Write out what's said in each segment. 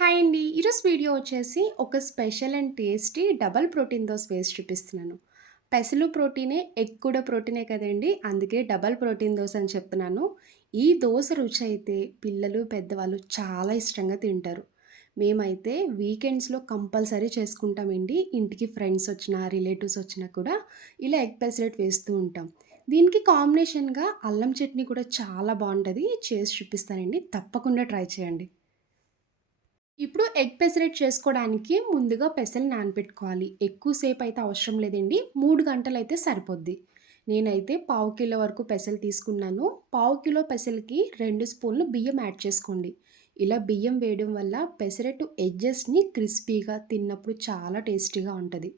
Hi అండి. ఈరోజు video వచ్చేసి ఒక special and tasty double protein dosa వేసి చూపిస్తున్నాను. పెసలు ప్రోటీనే, ఎగ్ కూడా ప్రోటీనే కదండి అందుకే డబల్ ప్రోటీన్ దోశ అని చెప్తున్నాను. ఈ దోశ రుచి అయితే పిల్లలు, పెద్దవాళ్ళు చాలా ఇష్టంగా తింటారు. మేమైతే వీకెండ్స్‌లో కంపల్సరీ చేసుకుంటామండి. ఇంటికి ఫ్రెండ్స్ వచ్చినా, రిలేటివ్స్ వచ్చినా కూడా ఇలా ఎగ్ పెసరట్ వేస్తూ ఉంటాం. దీనికి కాంబినేషన్‌గా అల్లం చట్నీ కూడా చాలా బాగుంటుంది చేసి చూపిస్తానండి. తప్పకుండా ట్రై చేయండి. ఇప్పుడు ఎగ్ పెసరెట్ చేసుకోవడానికి ముందుగా పెసలు నానబెట్టుకోవాలి. ఎక్కువసేపు అయితే అవసరం లేదండి. 3 గంటలైతే సరిపోద్ది. నేనైతే పావు కిలో వరకు పెసలు తీసుకున్నాను. పావు కిలో పెసలకి రెండు స్పూన్లు బియ్యం యాడ్ చేసుకోండి. ఇలా బియ్యం వేయడం వల్ల పెసరెట్టు ఎడ్జెస్‌ని క్రిస్పీగా తిన్నప్పుడు చాలా టేస్టీగా ఉంటుంది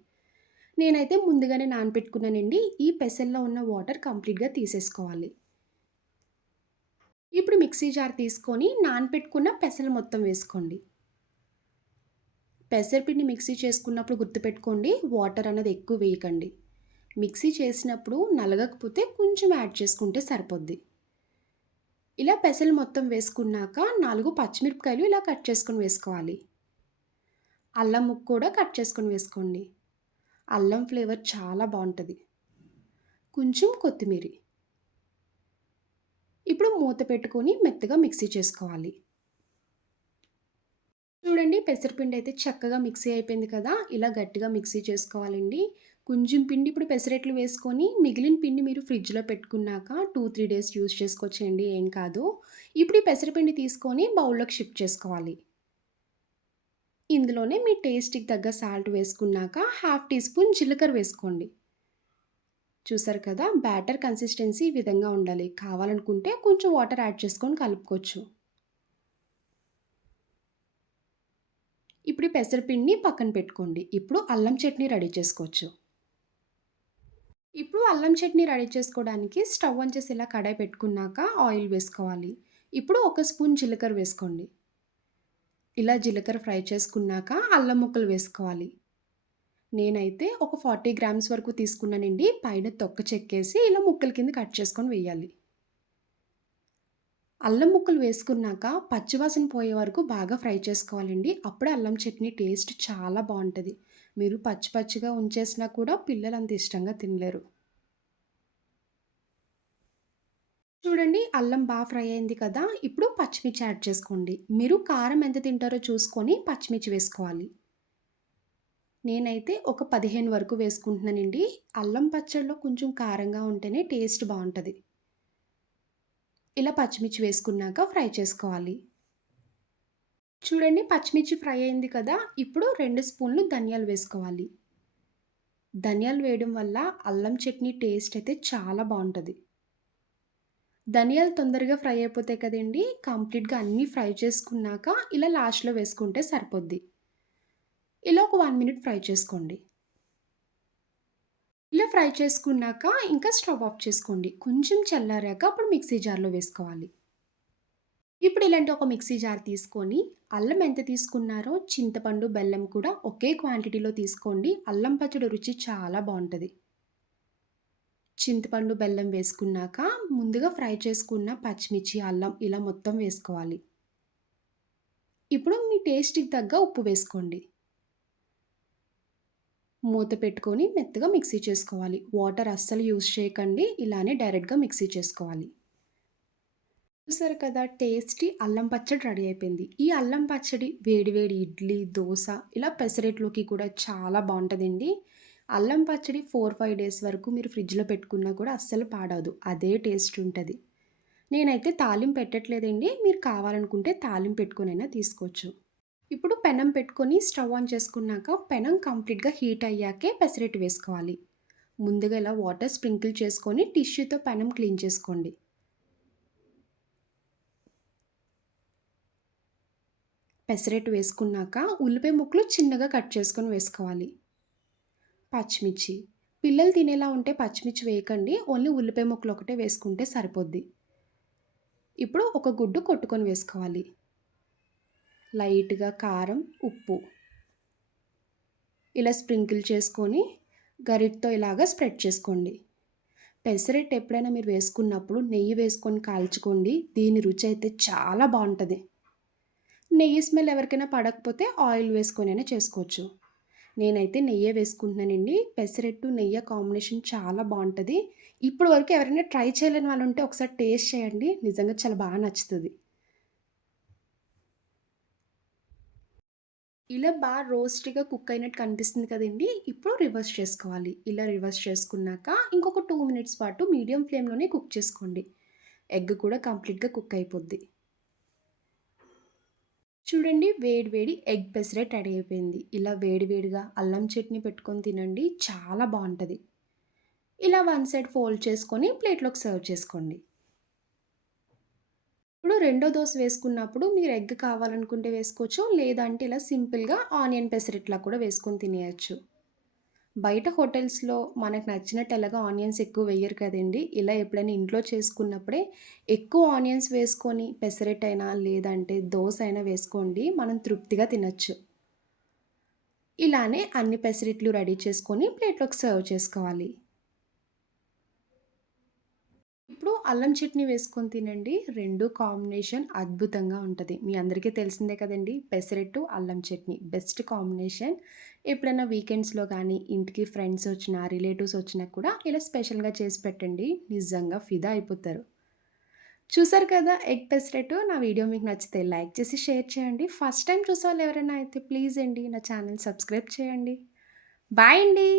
నేనైతే ముందుగానే నానబెట్టుకున్నానండి. ఈ పెసల్లో ఉన్న వాటర్ కంప్లీట్‌గా తీసేసుకోవాలి. ఇప్పుడు మిక్సీ జార్ తీసుకొని నానబెట్టుకున్న పెసలు మొత్తం వేసుకోండి. పెసరపిండి మిక్సీ చేసుకున్నప్పుడు గుర్తుపెట్టుకోండి వాటర్ అనేది ఎక్కువ వేయకండి. మిక్సీ చేసినప్పుడు నలగకపోతే కొంచెం యాడ్ చేసుకుంటే సరిపోద్ది. ఇలా పెసలు మొత్తం వేసుకున్నాక నాలుగు పచ్చిమిరపకాయలు ఇలా కట్ చేసుకొని వేసుకోవాలి. అల్లం ముక్క కూడా కట్ చేసుకొని వేసుకోండి. అల్లం ఫ్లేవర్ చాలా బాగుంటుంది కొంచెం కొత్తిమీర ఇప్పుడు మూత పెట్టుకొని మెత్తగా మిక్సీ చేసుకోవాలి. చూడండి పెసరపిండి అయితే చక్కగా మిక్సీ అయిపోయింది కదా! ఇలా గట్టిగా మిక్సీ చేసుకోవాలండి. కొంచెం పిండి ఇప్పుడు పెసరట్లు వేసుకొని మిగిలిన పిండి మీరు ఫ్రిడ్జ్‌లో పెట్టుకున్నాక 2, 3 డేస్ యూజ్ చేసుకోవచ్చండి ఏం కాదు. ఇప్పుడు ఈ పెసరపిండి తీసుకొని బౌల్‌లోకి షిఫ్ట్ చేసుకోవాలి. ఇందులోనే మీ టేస్ట్‌కి తగ్గ సాల్ట్ వేసుకున్నాక హాఫ్ టీ స్పూన్ జీలకర్ర వేసుకోండి. చూసారు కదా! బ్యాటర్ కన్సిస్టెన్సీ ఈ విధంగా ఉండాలి. కావాలనుకుంటే కొంచెం వాటర్ యాడ్ చేసుకొని కలుపుకోవచ్చు. ఇప్పుడు ఈ పెసరపిండిని పక్కన పెట్టుకోండి. ఇప్పుడు అల్లం చట్నీ రెడీ చేసుకోవచ్చు. ఇప్పుడు అల్లం చట్నీ రెడీ చేసుకోవడానికి స్టవ్ ఆన్ చేసి ఇలా కడాయి పెట్టుకున్నాక ఆయిల్ వేసుకోవాలి. ఇప్పుడు ఒక స్పూన్ జీలకర్ర వేసుకోండి. ఇలా జీలకర్ర ఫ్రై చేసుకున్నాక అల్లం ముక్కలు వేసుకోవాలి. నేనైతే ఒక 40 గ్రామ్స్ వరకు తీసుకున్నానండి. పైన తొక్క చెక్కేసి ఇలా ముక్కల కింద కట్ చేసుకొని వేయాలి. అల్లం ముక్కలు వేసుకున్నాక పచ్చివాసన పోయే వరకు బాగా ఫ్రై చేసుకోవాలండి. అప్పుడే అల్లం చట్నీ టేస్ట్ చాలా బాగుంటుంది మీరు పచ్చి పచ్చిగా ఉంచేసినా కూడా పిల్లలు అంత ఇష్టంగా తినలేరు. చూడండి అల్లం బాగా ఫ్రై అయింది కదా! ఇప్పుడు పచ్చిమిర్చి యాడ్ చేసుకోండి. మీరు కారం ఎంత తింటారో చూసుకొని పచ్చిమిర్చి వేసుకోవాలి. నేనైతే ఒక 15 వరకు వేసుకుంటున్నానండి. అల్లం పచ్చడిలో కొంచెం కారంగా ఉంటేనే టేస్ట్ బాగుంటుంది ఇలా పచ్చిమిర్చి వేసుకున్నాక ఫ్రై చేసుకోవాలి. చూడండి పచ్చిమిర్చి ఫ్రై అయింది కదా! ఇప్పుడు రెండు స్పూన్లు ధనియాలు వేసుకోవాలి. ధనియాలు వేయడం వల్ల అల్లం చట్నీ టేస్ట్ అయితే చాలా బాగుంటుంది ధనియాలు తొందరగా ఫ్రై అయిపోతాయి కదండీ! కంప్లీట్‌గా అన్నీ ఫ్రై చేసుకున్నాక ఇలా లాస్ట్‌లో వేసుకుంటే సరిపోద్ది. ఇలా ఒక వన్ మినిట్ ఫ్రై చేసుకోండి. ఫ్రై చేసుకున్నాక ఇంకా స్టవ్ ఆఫ్ చేసుకోండి. కొంచెం చల్లారాక అప్పుడు మిక్సీ జార్‌లో వేసుకోవాలి. ఇప్పుడు ఇలాంటి ఒక మిక్సీ జార్ తీసుకొని అల్లం ఎంత తీసుకున్నారో చింతపండు, బెల్లం కూడా ఒకే క్వాంటిటీలో తీసుకోండి. అల్లం పచ్చడి రుచి చాలా బాగుంటుంది చింతపండు, బెల్లం వేసుకున్నాక ముందుగా ఫ్రై చేసుకున్న పచ్చిమిర్చి, అల్లం ఇలా మొత్తం వేసుకోవాలి. ఇప్పుడు మీ టేస్ట్‌కి తగ్గ ఉప్పు వేసుకోండి. మూత పెట్టుకొని మెత్తగా మిక్సీ చేసుకోవాలి. వాటర్ అస్సలు యూజ్ చేయకండి. ఇలానే డైరెక్ట్‌గా మిక్సీ చేసుకోవాలి. చూసారు కదా! టేస్టీ అల్లం పచ్చడి రెడీ అయిపోయింది. ఈ అల్లం పచ్చడి వేడి వేడి ఇడ్లీ, దోశ ఇలా పెసరట్లోకి కూడా చాలా బాగుంటుందండి అల్లం పచ్చడి 4, 5 డేస్ వరకు మీరు ఫ్రిడ్జ్‌లో పెట్టుకున్నా కూడా అస్సలు పాడవదు. అదే టేస్ట్ ఉంటుంది నేనైతే తాలింపు పెట్టట్లేదండి. మీరు కావాలనుకుంటే తాలింపు పెట్టుకునైనా తీసుకోవచ్చు. ఇప్పుడు పెనం పెట్టుకొని స్టవ్ ఆన్ చేసుకున్నాక పెనం కంప్లీట్‌గా హీట్ అయ్యాకే పెసరట్టు వేసుకోవాలి. ముందుగా ఇలా వాటర్ స్ప్రింకిల్ చేసుకొని టిష్యూతో పెనం క్లీన్ చేసుకోండి. పెసరట్టు వేసుకున్నాక ఉల్లిపాయ ముక్కలు చిన్నగా కట్ చేసుకొని వేసుకోవాలి. పచ్చిమిర్చి. పిల్లలు తినేలా ఉంటే పచ్చిమిర్చి వేయకండి. ఓన్లీ ఉల్లిపాయ ముక్కలు ఒకటే వేసుకుంటే సరిపోద్ది. ఇప్పుడు ఒక గుడ్డు కొట్టుకొని వేసుకోవాలి. లైట్‌గా కారం, ఉప్పు. ఇలా స్ప్రింకిల్ చేసుకొని గరిటెతో ఇలాగ స్ప్రెడ్ చేసుకోండి. పెసరట్టు ఎప్పుడైనా మీరు వేసుకున్నప్పుడు నెయ్యి వేసుకొని కాల్చుకోండి. దీని రుచి అయితే చాలా బాగుంటుంది నెయ్యి స్మెల్ ఎవరికైనా పడకపోతే ఆయిల్ వేసుకొనైనా చేసుకోవచ్చు. నేనైతే నెయ్యి వేసుకుంటున్నానండి. పెసరట్టు, నెయ్యి కాంబినేషన్ చాలా బాగుంటుంది ఇప్పటి వరకు ఎవరైనా ట్రై చేయలేని వాళ్ళు ఉంటే ఒకసారి టేస్ట్ చేయండి. నిజంగా చాలా బాగా నచ్చుతుంది ఇలా బాగా రోస్టీగా కుక్ అయినట్టు కనిపిస్తుంది కదండీ! ఇప్పుడు రివర్స్ చేసుకోవాలి. ఇలా రివర్స్ చేసుకున్నాక ఇంకొక టూ మినిట్స్ పాటు మీడియం ఫ్లేమ్‌లోనే కుక్ చేసుకోండి. ఎగ్ కూడా కంప్లీట్‌గా కుక్ అయిపోద్ది. చూడండి వేడి వేడి ఎగ్ పెసరెట్ రెడీ అయిపోయింది. ఇలా వేడివేడిగా అల్లం చట్నీ పెట్టుకొని తినండి చాలా బాగుంటుంది ఇలా వన్ సైడ్ ఫోల్డ్ చేసుకొని ప్లేట్‌లోకి సర్వ్ చేసుకోండి. ఇప్పుడు రెండో దోశ వేసుకున్నప్పుడు మీరు ఎగ్ కావాలనుకుంటే వేసుకోవచ్చు. లేదంటే ఇలా సింపుల్‌గా ఆనియన్ పెసరిట్లా కూడా వేసుకొని తినేయచ్చు బయట హోటల్స్‌లో మనకు నచ్చినట్టు ఎలాగో ఆనియన్స్ ఎక్కువ వేయరు కదండీ! ఇలా ఎప్పుడైనా ఇంట్లో చేసుకున్నప్పుడే ఎక్కువ ఆనియన్స్ వేసుకొని పెసరట్టయినా, లేదంటే దోశ అయినా వేసుకోండి. మనం తృప్తిగా తినచ్చు ఇలానే అన్ని పెసరట్లు రెడీ చేసుకొని ప్లేట్‌లోకి సర్వ్ చేసుకోవాలి. ఇప్పుడు అల్లం చట్నీ వేసుకొని తినండి. రెండు కాంబినేషన్ అద్భుతంగా ఉంటుంది మీ అందరికీ తెలిసిందే కదండీ! పెసరట్టు, అల్లం చట్నీ బెస్ట్ కాంబినేషన్. ఎప్పుడైనా వీకెండ్స్‌లో కానీ ఇంటికి ఫ్రెండ్స్ వచ్చినా, రిలేటివ్స్ వచ్చినా కూడా ఇలా స్పెషల్‌గా చేసి పెట్టండి. నిజంగా ఫిదా అయిపోతారు. చూసారు కదా ఎగ్ పెసరట్టు. నా వీడియో మీకు నచ్చితే లైక్ చేసి, షేర్ చేయండి. ఫస్ట్ టైం చూసేవాళ్ళు ఎవరైనా అయితే ప్లీజ్ అండి నా ఛానల్ సబ్స్క్రైబ్ చేయండి. బాయ్ అండి.